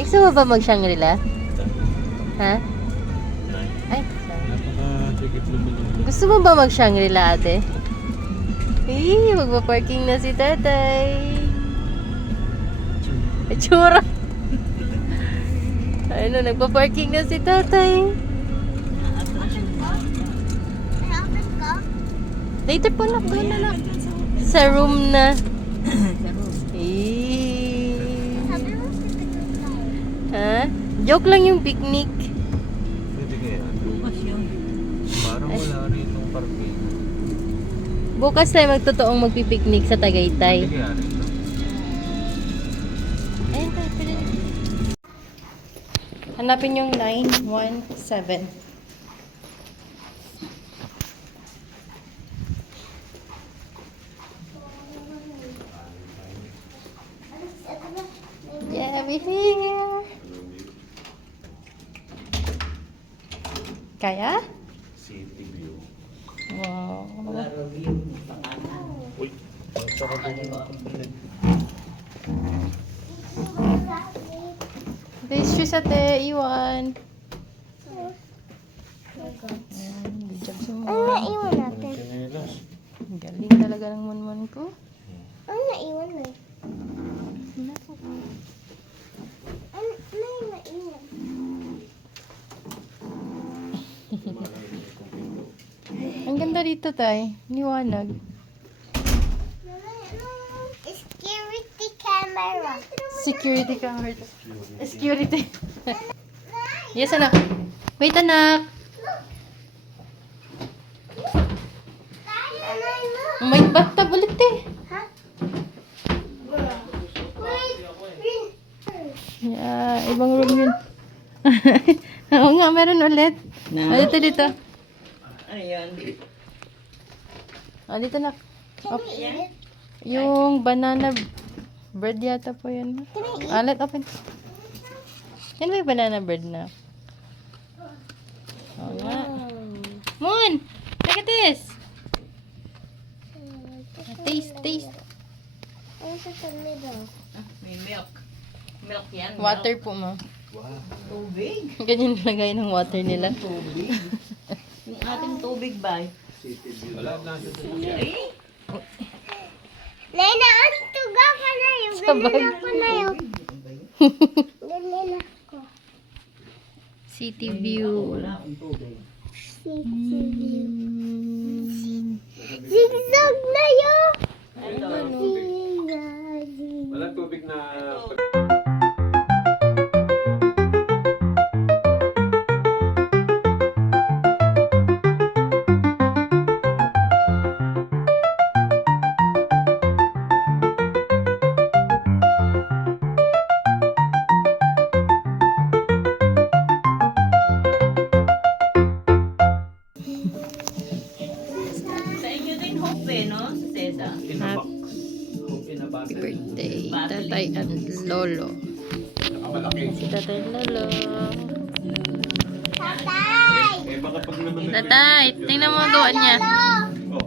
Gusto mo ba mag-Shangri-La? Ha? Ay, Napaka-higit naman ang gusto mo ba mag-Shangri-La, ate? Magpa-parking na si tatay. Itsura. Ayun na, nagpa-parking na si tatay. Later po na, doon na lang. Sa room na. Ha? Joke lang yung picnic. pwede kaya. Parang wala rin yung parking. Bukas tayo magtotoong magpipiknik sa Tagaytay. Pwede kaya rin. Ayun tayo, pwede. Hanapin yung 917. Yeah, we're here. Kaya? City view. Wow. Uy, saka Pastry sa te, iwan. Good job sa Ano mo. naiwan natin? Kanelas. Galing talaga ng munmun ko. Ano naiwan mo? Ano yung naiwan? Ang ganda dito, tay. Liwanag. Security camera. Security camera. Security. Yes, anak. Wait, anak. May bathtub ulit eh. Ha? Yeah, ibang room yun. Oo nga, meron ulit. Dito, dito. Ayan. Dito na. Op. Yung banana bread yata po yan. Let open. Yan ba yung banana bread na? Oo nga. Moon! Look at this! Taste, taste. Ano sa middle? May milk. Milk yan. Water po, ma. Tubig. Ganyan lagay ng water nila. Tubig. Yung ating tubig ba? Wala na sa Ay! Lena, antuga ka na yung Sabay. ganyan ako na yung ganyan ako. City view. Wala akong tubig. Zigzag na yun! Ito. Wala tubig na... Sa inyo din hope eh, no? Sa Cesa. Pinabak. Pinabak. Happy birthday, tatay and lolo. Nakamalaki. Si tatay and lolo. Tatay! Eh baka pag naman... Tatay, tingnan mo ang gawa niya. Oh.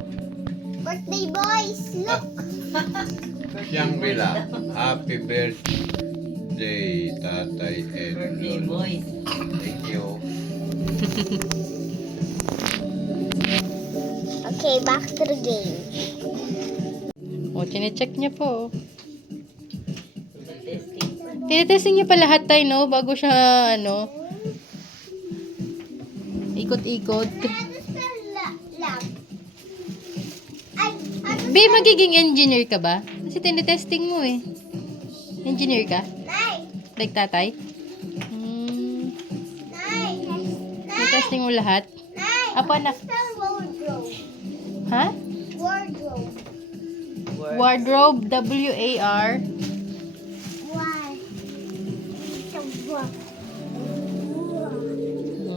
Birthday boys, look! Shangri-La, happy birthday, Tatay and Birthday Lolo. boys. Thank you. Okay, back to the game. O, chinecheck niya po. Testing. Tinetesting niya pa lahat tayo, no? Bago siya, ano, ikot-ikot. Lab. Be, magiging engineer ka ba? Kasi tinetesting mo eh. Engineer ka? Nay! Like tatay? Nay! Tinetesting mo lahat? Nay! Apo, anak. Spell wardrobe. Ha? Wardrobe. Wardrobe, W-A-R. Why?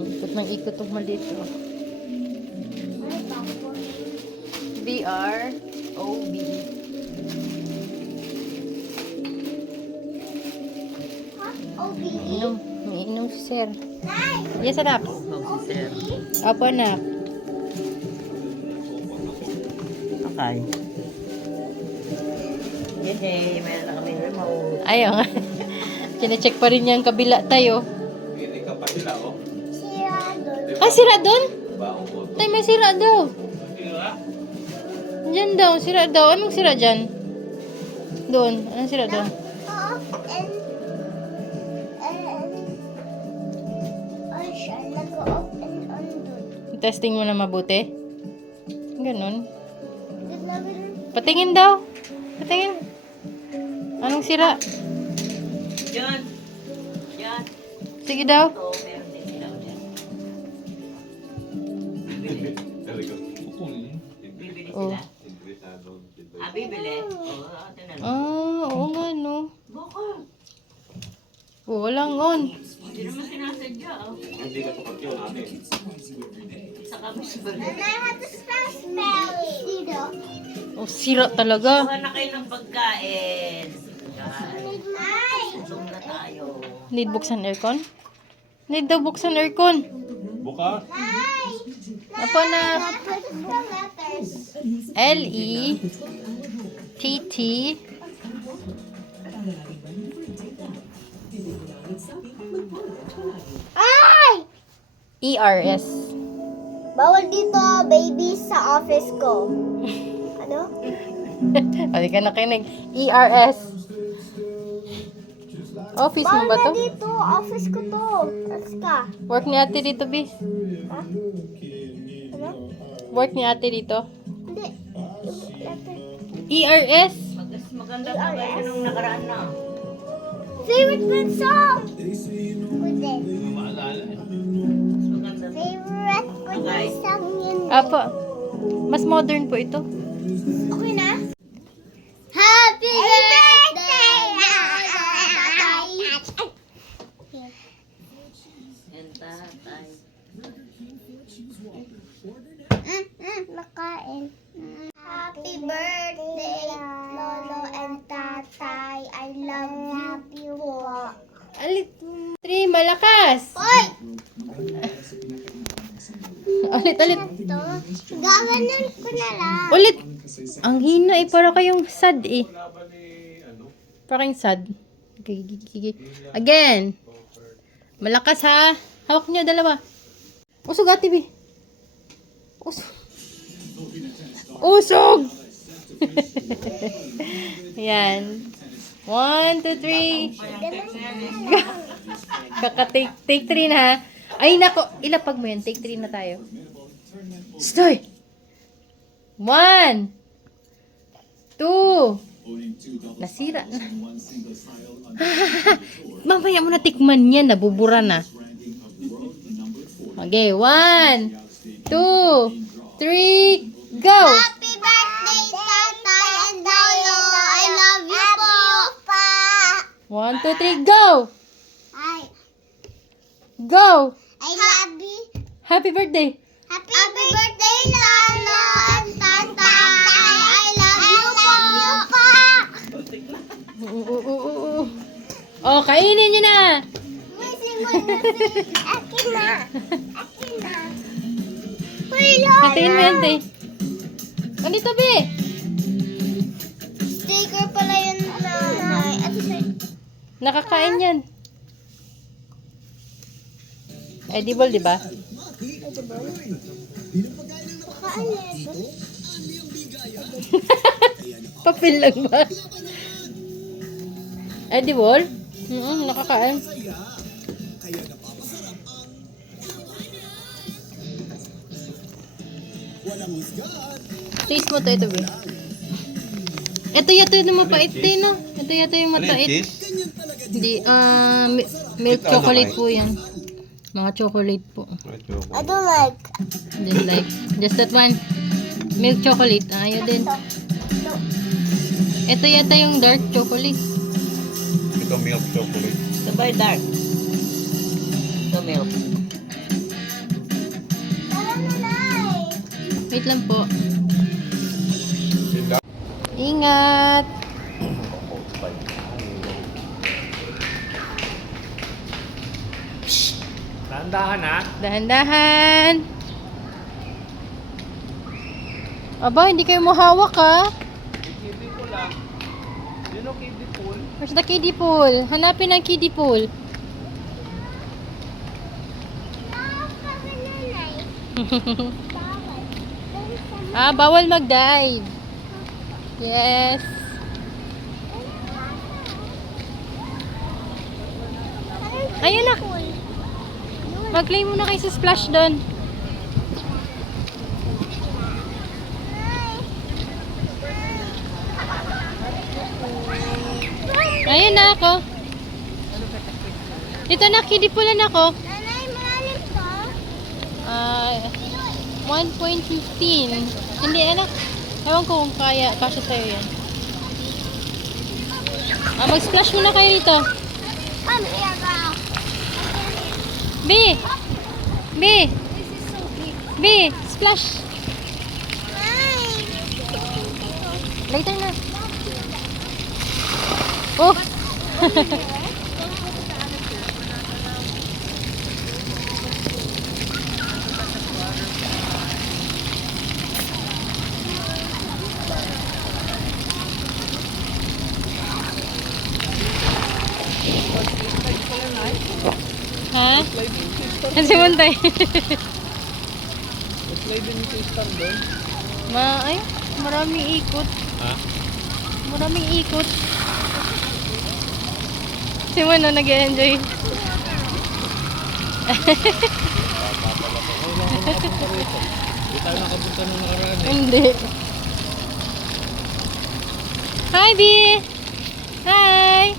Ikot ng ikot ang maliit. Oh. B-R-O-B-E. O-B-E? Inom. May inom si sir. Nay! Yes, anak. Oh, si Sir. Apo, anak. Okay. Yay, meron na kami remote. Ayaw nga. Chine-check pa rin niya ang kabila tayo. Hindi ka pa sila, oh. Ah, sira doon? Baong mo. Tay, may sira daw. Diyan daw, sira daw. Anong sira dyan? Doon. Anong sira doon? Testing mo na mabuti. Ganun. Patingin daw. Patingin. Anong sira? Yan. Yan. Sige daw. Ito, meron din sila dyan. Talaga. Kukunin. Bibili Oh. sila. Interesado. Ah, bibili? Oo, tinan mo. Ah, oo nga no. Bakit? Oh, walang on. Hindi naman sinasadya. Oh. Hindi ka tukat yun natin. Sa kami sa Oh, sira talaga. Kuha na kayo ng pagkain. Gutom na tayo. Need buksan aircon? Need daw buksan aircon. Buka. Apo na. L-E-T-T E-R-S. Bawal dito, baby, sa office ko. Ano? Hindi ka nakinig. E-R-S. Office mo Bawal ba na to? dito, office ko to. Alas ka. Work ni ate dito, B. Ha? Ano? Work ni ate dito. Hindi. Letter. E-R-S. Maganda pa kayo nung nakaraan na. Favorite food song! Food din. Maalala eh. Maganda. Favorite food song yun. Apo. Mas modern po ito. Okay na? Happy birthday! Yan tatay. Nakain. Happy birthday, Lolo and Tatay. I love you po. Alit. 3, malakas. Hoy! Ulit, ulit. Ito, gaganan ko na lang. Ulit. Ang hina eh. Para kayong sad eh. Para kayong sad. Again. Malakas ha. Hawak niyo dalawa. Usog ate B. Usog. Usog. Yan. 1, 2, 3. Take 3 na ha. Ay nako. Ilapag mo yan. Take 3 na tayo. Stoy. 1, 2. Nasira na. Mamaya mo na tikman yan. Nabubura na. Okay. 1, 2, 3. Go! Happy birthday, Tatay and Lolo. I love you po. 1, 2, 3. Go! Hi. Go! I love you. Happy birthday! Happy birthday, Lolo and Tatay. I love you po. Oh, kainin nyo na! Akin na. Akin na. Uy, Lola. Hatiin mo yan, te. Andito, be! Sticker pala yun, Nanay. Ito sa'yo. Nakakain yan. Edible, di ba? Kain na ito. Papel lang ba? Edible? Nakakain. Taste mo to, ito, be. Ito yata yung mapait, te, no? Ito yata yung mapait. Hindi, milk chocolate po yan. Mga chocolate po. I don't like. Just like, just that one. Milk chocolate. Ayaw din. Ito yata yung dark chocolate. Ito milk chocolate. Sabay dark. Ito milk. Tara na, Nay. Wait lang po. Ingat! Dahan-dahan ha. Dahan-dahan! Aba, hindi kayo mahawak ha? Kibi ko lang. Yun o kibi pool. Where's the kiddie pool? Hanapin ang kiddie pool. Bawal mag-dive. Yes. Ayun na. Mag-play muna kayo sa splash doon. Ayun na ako. Dito na, kiddie pool na ako. Nanay, malalim to. 1.15. Hindi, anak. Ewan ko kung kasya sa'yo yan. Mag-splash muna kayo dito. B! B! B! Splash! Later na. Oh! Ha? Ano si Montay? Ay, maraming ikot. Ha? Maraming ikot. Si Mono nag-enjoy. Hindi tayo nakapunta nung nakaraan eh. Hindi. Hi, B! Hi!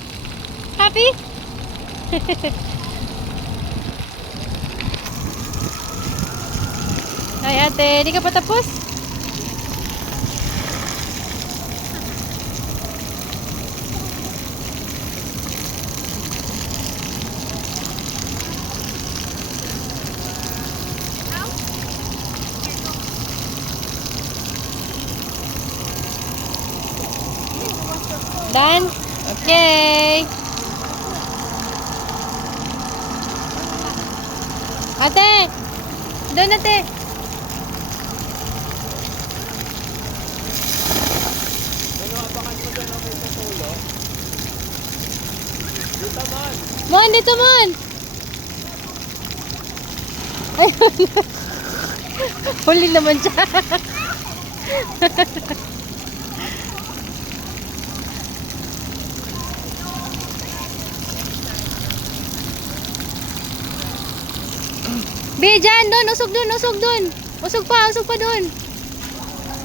Happy? Hi, ate. Di ka pa tapos? Done? Okay. Ate! Doon, ate! Mon, dito, Mon! Ayun. Huli naman siya. Be, dyan, doon, usog doon, usog doon. Usog pa doon.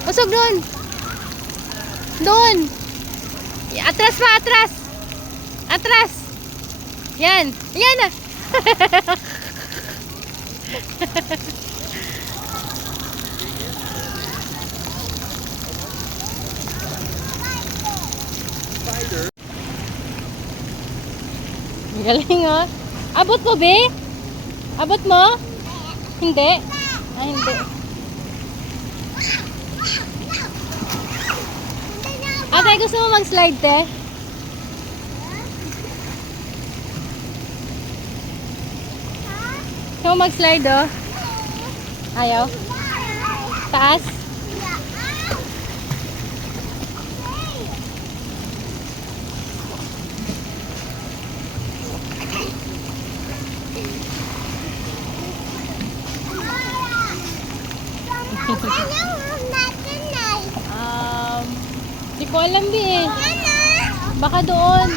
Usog doon. Doon. Atras pa, atras. Atras. Yan. Yan na. Galing oh. Abot mo, Be? Abot mo? Hindi. Hindi. Ate, gusto mo mag-slide, te? Gusto mo mag-slide, oh? Ayaw? Taas? Di ko alam, Bi, eh. Baka doon.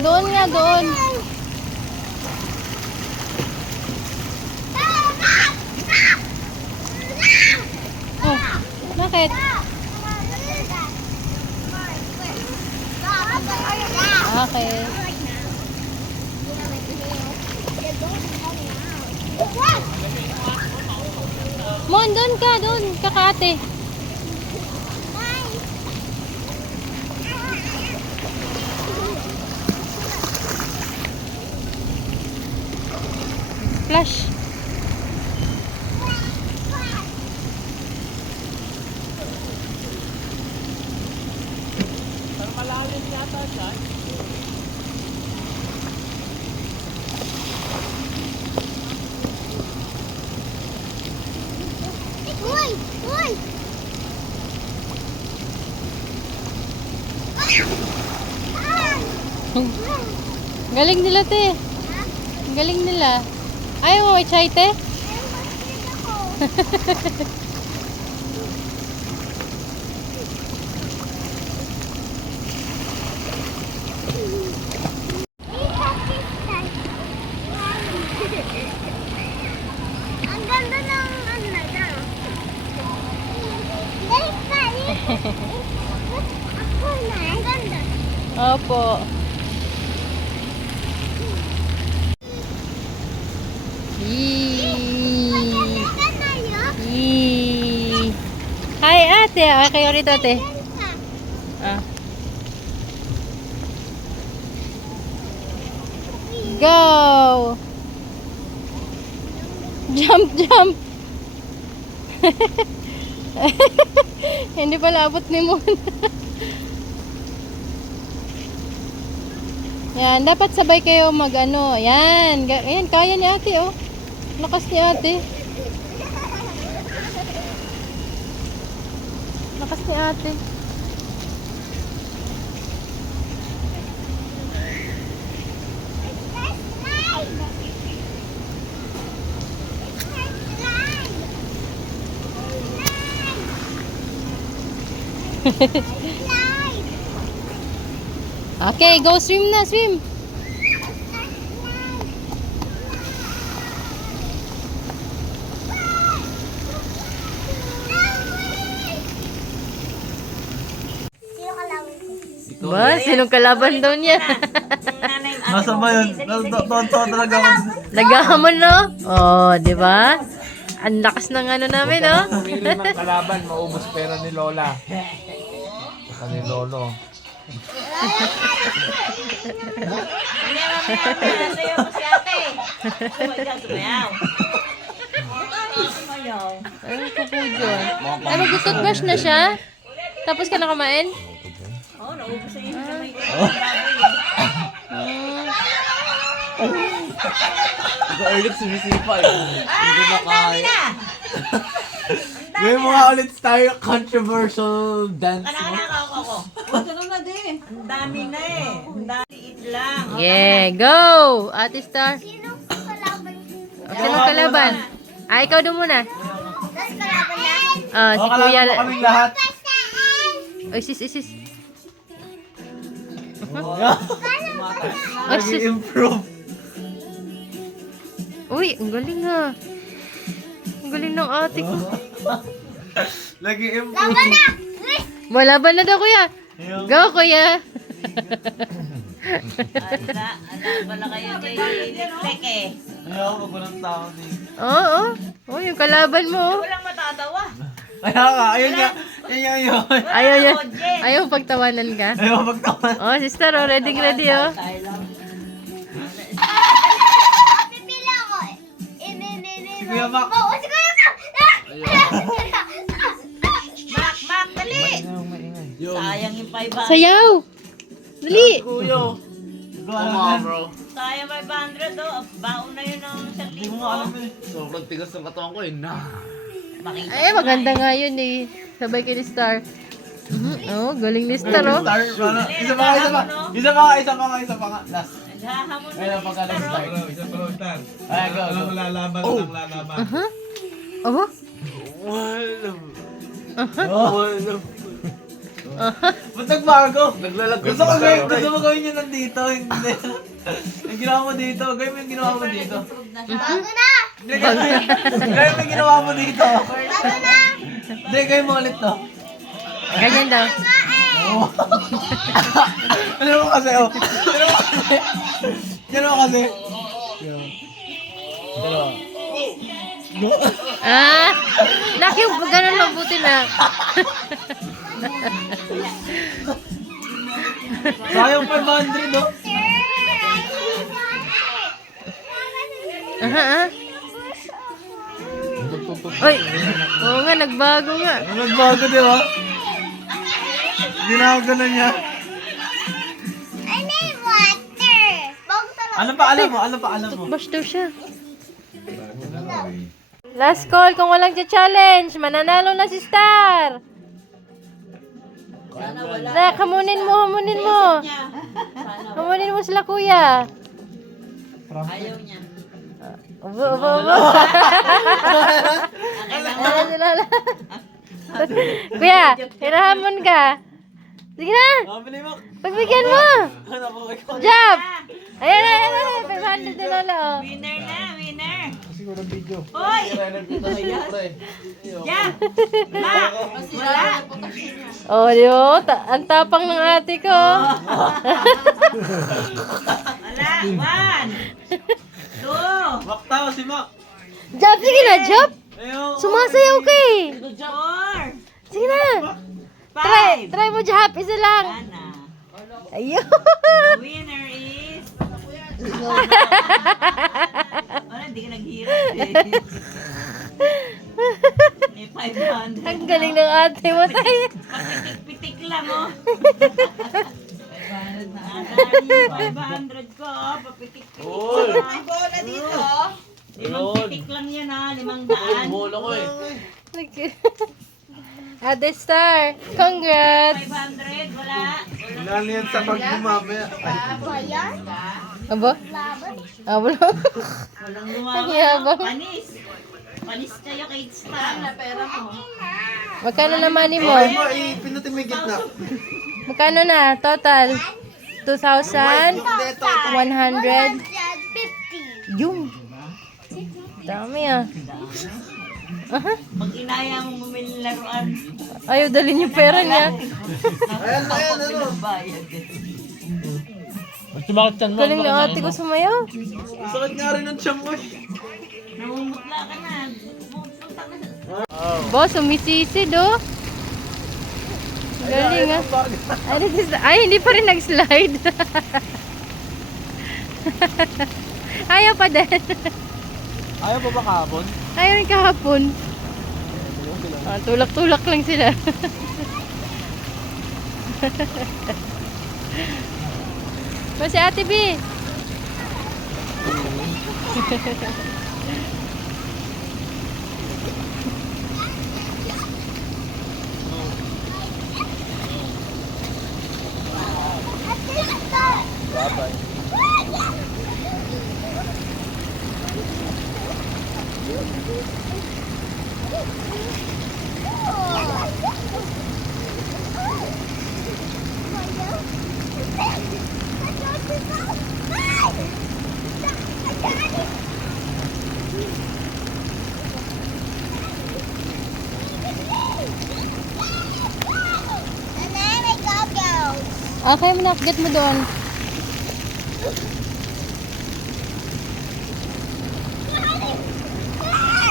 Doon nga, doon. Oh, bakit? Okay. Mon, doon ka, doon. Kakate. Splash. Malalim yata siya. Galing nila, te. Galing nila. Ayaw mo, i-chay, te? Ang ganda ng ano na yan. Dali pa, ako na. Ang ganda. Opo. Yee. Ang ganda yun. Yee. Hi, ate. Okay, ulit, ate. Ah. Go! Jump, jump! Hindi pala abot ni Moon. Yan, dapat sabay kayo mag-ano. Yan, yan, kaya ni ate, oh. Lakas ni ate. Lakas ni ate. Okay, go swim na, swim. Sino kalaban ko? Ba, sinong kalaban daw niya? Nanay, Nasa ba yun? Tonto talaga ako. Naghahamon, no? Oh, di ba? Ang lakas ng ano namin, no? Pumili ng kalaban, maubos pera ni Lola. Saka ni Lolo. Sayo mo si ate. Sumayaw. Sumayaw. Ano po po dyan? Ay, mag-toothbrush na siya? Tapos ka na kumain? Oo, naubos na yun sa may Ikaw ulit sumisipa eh. Hindi na kaya. na! Gawin mo nga ulit tayo controversial dance mo. Ako. Ang dami na eh. Ang dami lang. Yeah, go! Ate Star. Sino kalaban ko? O, sinong kalaban? Ah, ikaw doon muna. Tapos kalaban na. Ah, si Kuya. Kalaban mo kaming lahat. Oy, sis, sis. Oh, Oy, sis. Nag-improve. Uy, ang galing ha. Ang galing ng ate ko. Nag-improve. Laban na! Luis! Wala na daw, kuya. Go, kuya. Ala pala kayo kay Tek eh. Ayaw ko ng tao din. Oo. Oh, yung kalaban mo. Walang matatawa. Kaya nga, ayun nga. Ayun. Ayaw niya. Ayaw pagtawanan ka. Ayaw magtawan. Oh, sister, oh, ready, ready, oh. Pipila ako eh. Si Kuya Mac. Oo, si Kuya Mac! Mak, dali! Sayang yung 500. Sayaw. Dali. Kuyo. Gawa bro. Sayang 500 oh. Baon na yun ng Hindi mo 1,000. nga alam eh. Sobrang tigas ng katawan ko eh. Makita Ay, maganda nga yun eh. Sabay kay ni Star. Oh, galing ni Star, oh. Star, ano? Isa pa nga. Last. Naghahamon na Ayun ang pagka-last star. Isa pa lang star. Ay, go. Alam mo lalaban ng lalaban. Oh. Ba't nagbago? Gusto mo gawin yun nandito. Hindi. Yung ginawa mo dito. Gawin mo yung ginawa mo dito. Bago na! Hindi, gawin mo yung ginawa mo dito. Bago na! Hindi, gawin mo ulit to. Ganyan daw. Ano mo kasi, oh. Ano mo kasi. Ah, nak yung ganun mabuti na. Sayang 500, oh. Aha, ah. Oy, oo nga, nagbago nga. Nagbago, di ba? Ginagawa niya. I need water! Bago talaga. Ano pa alam mo? Bash daw siya. Last call, kung walang challenge, mananalo na si Star. Sana wala. Nak, hamunin mo. Sayang Kumanin mo sila, kuya. Ayaw niya. Ubo. Ayan sila. Kuya, hirahamon ka. Sige na. Mabili mo. Pagbigyan mo. Ano ko ikaw? Job. Ayan. 500 na lola, oh. Winner na, winner. Kasi walang video. Hoy! Yeah! Ma! Wala! Oh, di ba? Ang tapang ng ate ko. Wala! 1! 2! Maktaw si Mak. Job, sige na, Job. Ayaw. Sumasayaw ka eh. 4! Sige na. 5! Try mo, Job. Isa lang. Ana. Ayun. The winner is... Wala, hindi ka naghirap eh. May 500. Ang galing ng ate mo tayo. Papitik-pitik lang oh. 500 na ata. 500 ko oh. Papitik-pitik lang. May bola dito. 5 pitik lang yan ah. 500. Bola ko eh. Ate Star, congrats. 500. Wala. Ilan yan sa pagmamaya? Aba? Aba. Walang Ang lumawa. yabang. Panis. Panis kayo kay Star. Pera mo. Magkano naman ni mo? Ay mo, pinutin mo yung gitna. Magkano na? Total? 2,100? Yung. Dami ah. Aha. Pag inaya mo bumili ng laruan. Ayaw dalhin yung pera niya. Ayan, ano. Bayad eh. Galing na ate ko sumayaw. Sakit nga rin ng tiyan mo eh. Namumutla ka na. Pupunta ka sa... Boss, umisisid oh. Galing ah. Ay, hindi pa rin nag-slide. Ayaw pa din. Ayaw pa ba kahapon? Ayaw rin kahapon. Tulak-tulak lang sila. O si Ate B. Okay mo na, get mo doon.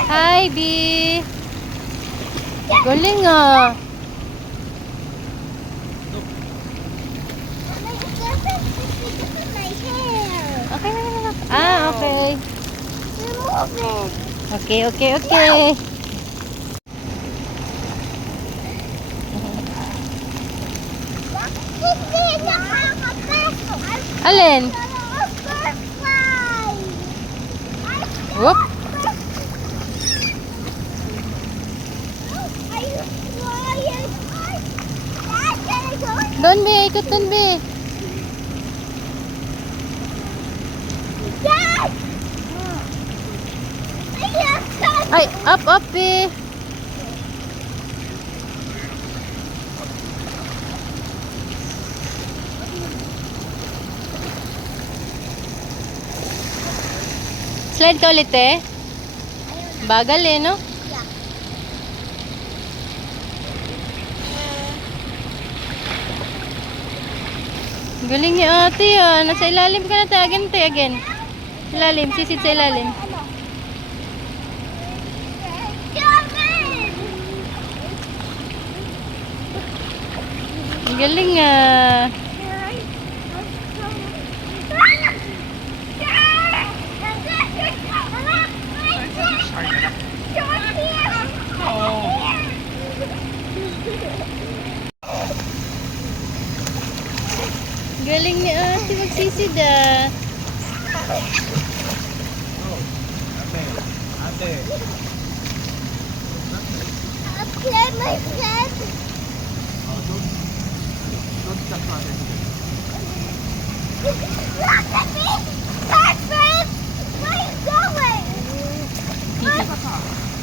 Hi, B. Galing ah. Okay na. Okay. Okay. Alin? Whoop. Doon, B. Ikot doon, B. Ay, up, B. Slide ka ulit eh. Bagal eh, no? Galing ni ate ah. Nasa ilalim ka na tayo. Again. Ilalim. Sisid sa ilalim. Galing ah. Galing ni ate magsisid ah. Ate. Look at me! Patrick! Where are you going?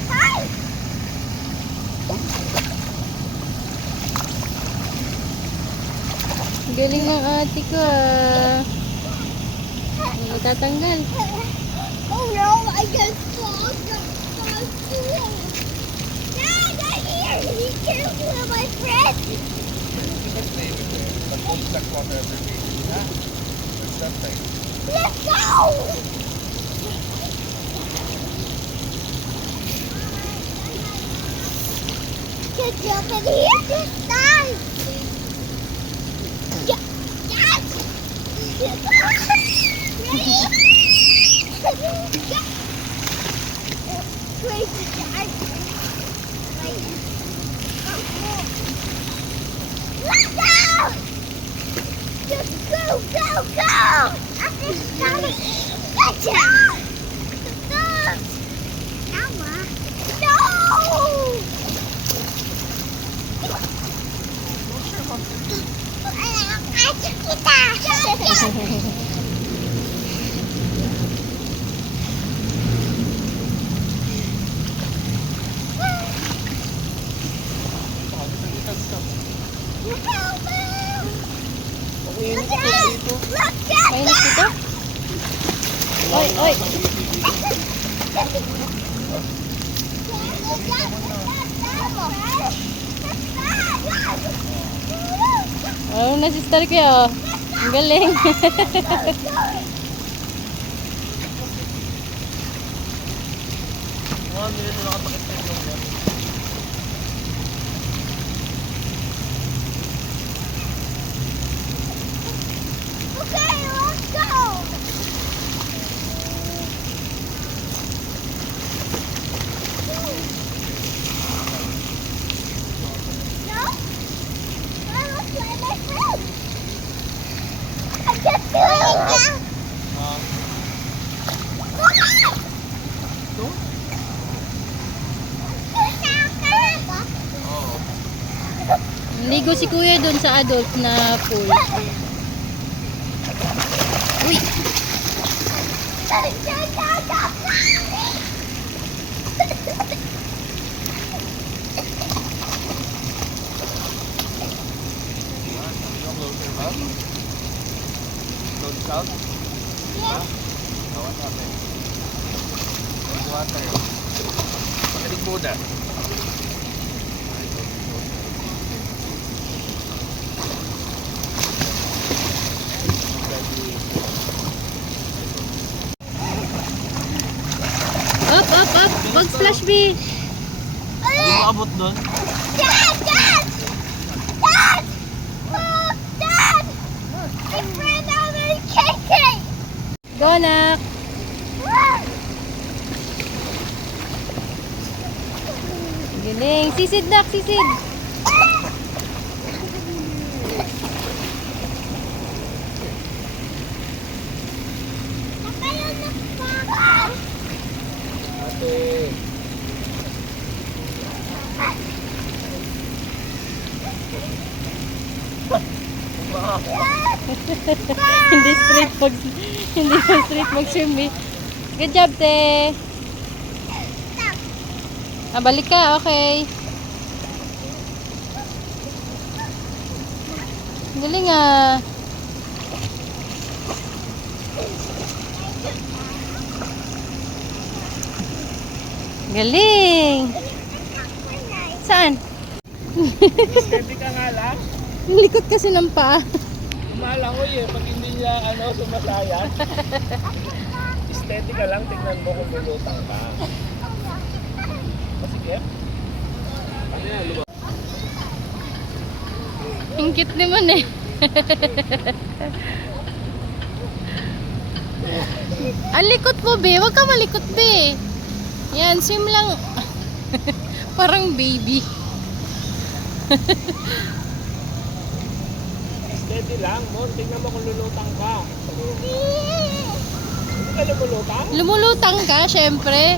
Hi! Galing ng ate ko ah. Natatanggal. Oh no, I just saw some food. Dad, I'm here! Be careful of my friend! Let's go! Get jump in here this time! Yes! Crazy dad! Let's go! Just go, go, go! I'm just gonna gotcha! Stop! Emma! No! Mainit dito? Oy, oy. Oh, na sister ko yun. Ang galing. Okay, let's go! No? I lost my friend. I just doing it. Ligo si kuya dun sa adult na pool. Uy! Pakinig muna. Up, up, up! Wag splash me! Hindi mo abot doon. Dad! Dad! Dad! Oh, Dad! My friend out of KK! Go, anak! Galing! Sisid, nak! Sisid! Hindi straight pag hindi pa straight mag-swim eh. Good job, te. Ah, balik ka, okay. Galing ah. Galing. Saan? Steady ka nga lang. Likot kasi ng paa. Umalangoy eh. Pag hindi niya sumasayan. Steady ka lang. Tignan mo kung lulutang ka. Masikip? Ano yan? Ang cute naman eh. Ang likot mo, be. Huwag ka malikot, be. Yan, swim lang. Parang baby. Steady lang, Mon. Tingnan mo kung lulutang ka. Hindi ka lumulutang? Lumulutang ka, syempre.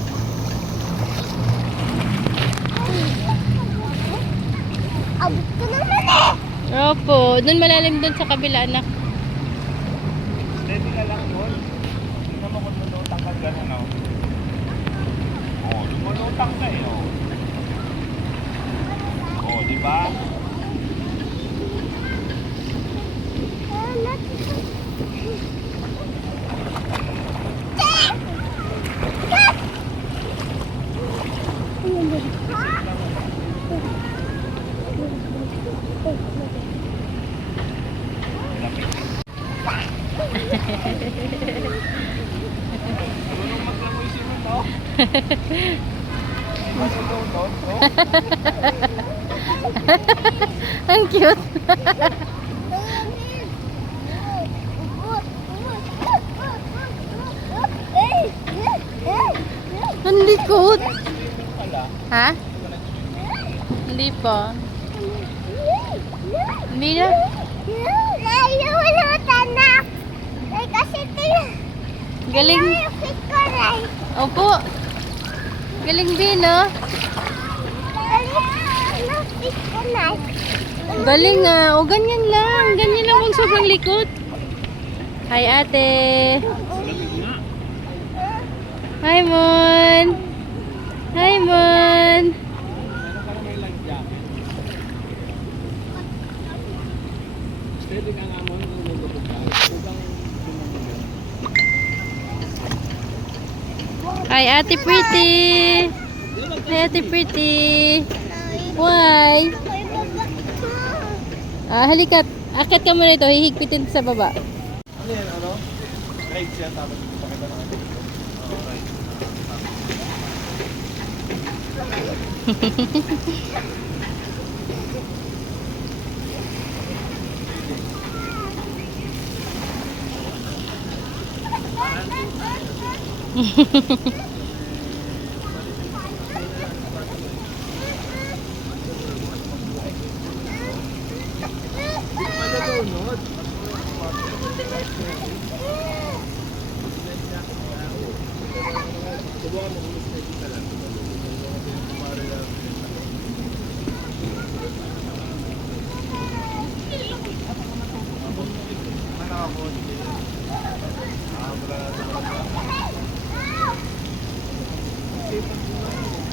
Abot ko naman eh! Opo, dun malalim dun sa kabila, anak. Lulutang ka eh. Oh, di ba? Marunong maglangoy si Ron, no? Ang cute. Ang likod. Ha? Hindi pa. Hindi na. Nalulutan na. Ay, kasi Galing. tinapit ko rin. Opo. Galing din, no? Tinapit ko na. Galing ah. O, ganyan lang. Ganyan lang kung sobrang likod. Hi, ate. Hi, Mon. Hi, Mon. Steady ka nga mo, lulutang ka. Hi, Ate Pretty. Hi, Ate Pretty. Why? Ako'y baba. Halika. Akit ka muna ito. Hihigpitin sa baba. Ano yan, ano? Right siya, tapos pakita na natin. Oh, right.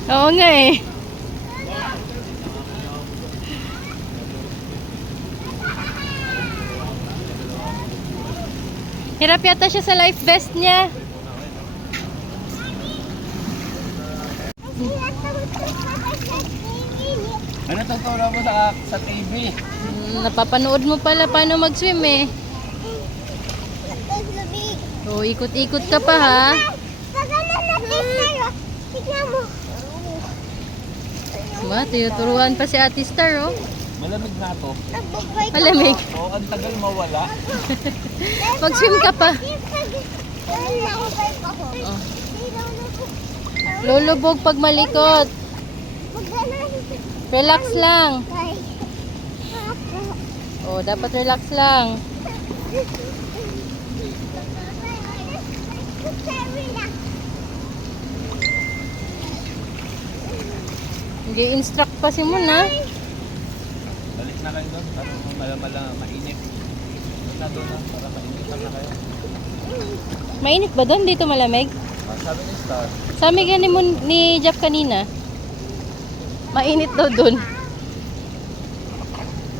Oo nga eh. Hirap yata siya sa life vest niya. Ano tuturo mo sa TV? Napapanood mo pala paano mag-swim eh. Tapos labig. O, ikot-ikot ka pa ha. Pagana natin sa'yo. Tignan mo. Ba, tinuturuan pa si Ate Star oh. Malamig na to. Nagbabay ko. Malamig. Oo, ang tagal mawala. Mag-swim ka pa. Nagbabay ko. Oh. Lulubog pag malikot. Relax lang. Oh, dapat relax lang. Nag-instruct pa si Mon ha. Balik na kayo doon. Para mainit. Doon na para mainitan na kayo. Mainit ba doon? Dito malamig? Sabi ni Star. Sabi ka ni Jeff kanina. Mainit daw doon.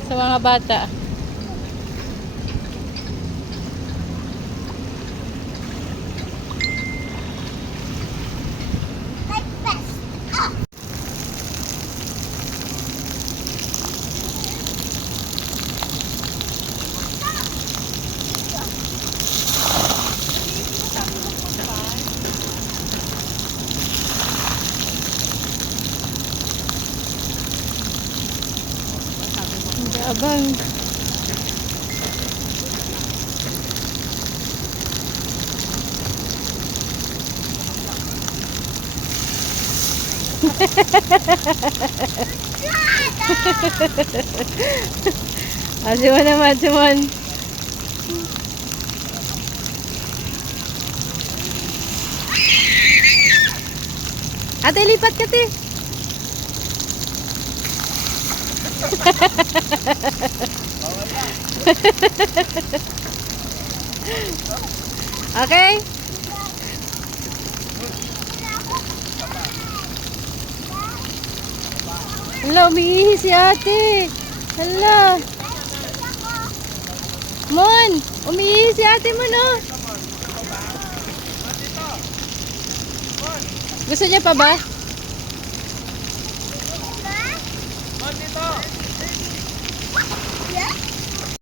Sa mga bata. Abang. Simon naman, Simon. Ate, lipat ka, te. Okay? Hala, umiihi si ate. Hala. Mon, umiihi si ate mo, no? Gusto niya pa ba? Mon, dito. Yeah?